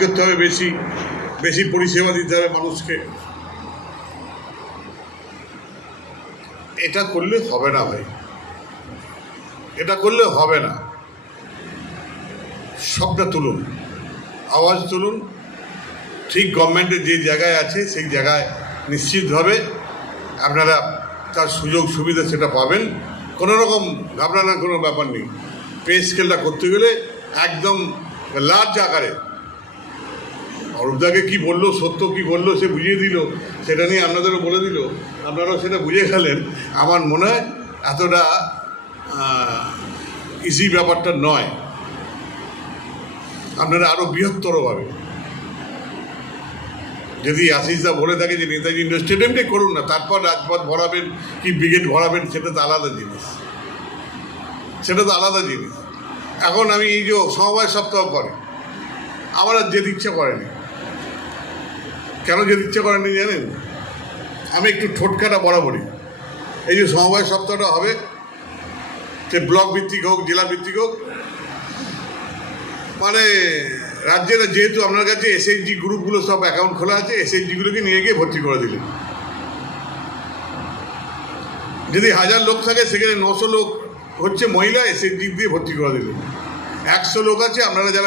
করতে হবে বেশি বেশি পরিষেবা দিতে হবে মানুষকে। এটা করলে হবে না ভাই। এটা করলে হবে না। সবটা তুলুন। আওয়াজ তুলুন। ঠিক গভর্নমেন্টের যে জায়গায় আছে, সেই জায়গায় নিশ্চিতভাবে আপনারা তার সুযোগ সুবিধা সেটা পাবেন। কোনো রকম ঘাবড়ানোর কোনো ব্যাপার নেই। পে স্কেলটা করতে গেলে একদম লার্জ আকারে অরূপদাকে কি বলল, সত্য কি বলল, সে বুঝিয়ে দিল, সেটা নিয়ে আপনাদেরও বলে দিল। আপনারাও সেটা বুঝে গেলেন। আমার মনে হয় এতটা ইজি ব্যাপারটা নয়। আপনারা আরও বৃহত্তরভাবে। যদি আশিসদা বলে থাকে যে নেতাজি ইন্ডোর স্টেডিয়ামটাই করুন না, তারপর রাজপথ ভরাবেন কি ব্রিগেড ভরাবেন, সেটা তো আলাদা জিনিস। সেটা তো আলাদা জিনিস। এখন আমি এই যে সমবায় সপ্তাহ করে, আমার আর যেতে ইচ্ছা করেনি কেন যেতে ইচ্ছা করেনি জানেন? আমি একটু ঠোটকাটা বরাবরই। এই যে সমবায় সপ্তাহটা হবে, সে ব্লক ভিত্তিক হোক, জেলা ভিত্তিক হোক মানে রাজ্যের যেহেতু আপনার কাছে এসএইচজি গ্রুপগুলো সব অ্যাকাউন্ট খোলা আছে এসএইচজিগুলোকে নিয়ে গিয়ে ভর্তি করে দিলেন। যদি হাজার লোক থাকে, সেখানে নশো লোক হচ্ছে মহিলা এসএইচজি দিয়ে ভর্তি করে দিলেন। একশো লোক আছে, আপনারা যারা